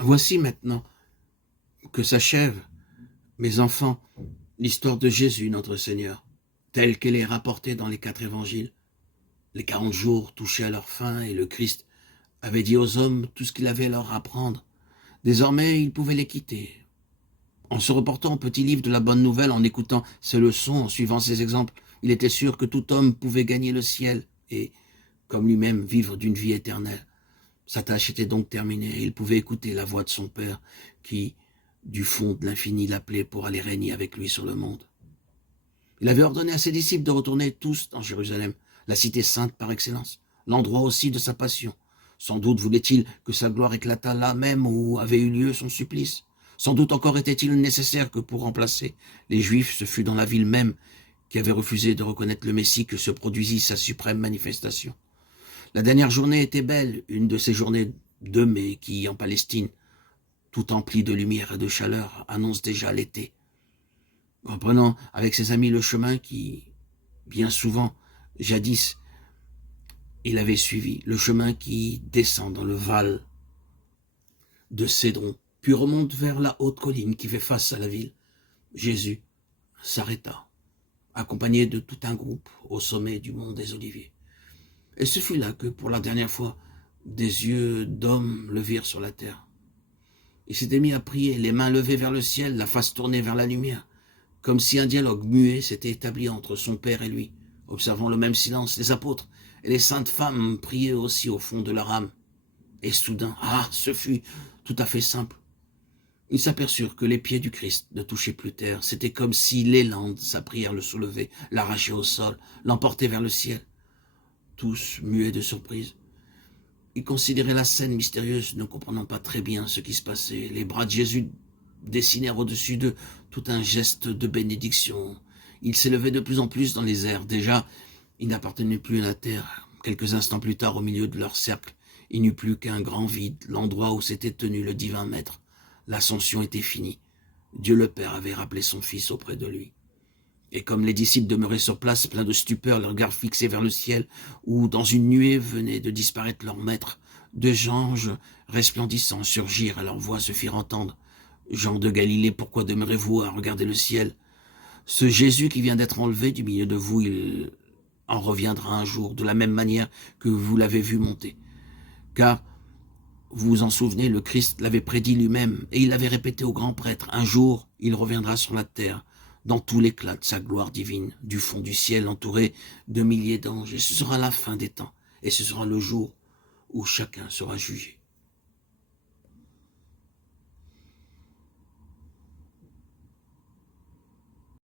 Voici maintenant que s'achève, mes enfants, l'histoire de Jésus, notre Seigneur, telle qu'elle est rapportée dans les 4 évangiles. Les 40 jours touchaient à leur fin et le Christ avait dit aux hommes tout ce qu'il avait à leur apprendre. Désormais, ils pouvaient les quitter. En se reportant au petit livre de la bonne nouvelle, en écoutant ses leçons, en suivant ses exemples, il était sûr que tout homme pouvait gagner le ciel et, comme lui-même, vivre d'une vie éternelle. Sa tâche était donc terminée et il pouvait écouter la voix de son Père qui, du fond de l'infini, l'appelait pour aller régner avec lui sur le monde. Il avait ordonné à ses disciples de retourner tous dans Jérusalem, la cité sainte par excellence, l'endroit aussi de sa passion. Sans doute voulait-il que sa gloire éclatât là même où avait eu lieu son supplice. Sans doute encore était-il nécessaire que pour remplacer les Juifs, ce fût dans la ville même qui avait refusé de reconnaître le Messie que se produisit sa suprême manifestation. La dernière journée était belle, une de ces journées de mai qui, en Palestine, tout emplie de lumière et de chaleur, annonce déjà l'été. En prenant avec ses amis le chemin qui, bien souvent, jadis, il avait suivi, le chemin qui descend dans le val de Cédron, puis remonte vers la haute colline qui fait face à la ville, Jésus s'arrêta, accompagné de tout un groupe au sommet du mont des Oliviers. Et ce fut là que, pour la dernière fois, des yeux d'homme le virent sur la terre. Il s'était mis à prier, les mains levées vers le ciel, la face tournée vers la lumière, comme si un dialogue muet s'était établi entre son Père et lui. Observant le même silence, les apôtres et les saintes femmes priaient aussi au fond de leur âme. Et soudain, ce fut tout à fait simple. Ils s'aperçurent que les pieds du Christ ne touchaient plus terre. C'était comme si l'élan de sa prière le soulevait, l'arrachait au sol, l'emportait vers le ciel. Tous muets de surprise. Ils considéraient la scène mystérieuse, ne comprenant pas très bien ce qui se passait. Les bras de Jésus dessinèrent au-dessus d'eux tout un geste de bénédiction. Il s'élevait de plus en plus dans les airs. Déjà, il n'appartenait plus à la terre. Quelques instants plus tard, au milieu de leur cercle, il n'y eut plus qu'un grand vide, l'endroit où s'était tenu le divin maître. L'ascension était finie. Dieu le Père avait rappelé son Fils auprès de lui. Et comme les disciples demeuraient sur place, pleins de stupeur, leurs regards fixés vers le ciel, où dans une nuée venait de disparaître leur maître, deux anges resplendissants surgirent et leurs voix se firent entendre. « Gens de Galilée, pourquoi demeurez-vous à regarder le ciel ? Ce Jésus qui vient d'être enlevé du milieu de vous, il en reviendra un jour, de la même manière que vous l'avez vu monter. Car, vous vous en souvenez, le Christ l'avait prédit lui-même, et il l'avait répété au grand prêtre. Un jour, il reviendra sur la terre, dans tout l'éclat de sa gloire divine, du fond du ciel, entouré de milliers d'anges, et ce sera la fin des temps, et ce sera le jour où chacun sera jugé.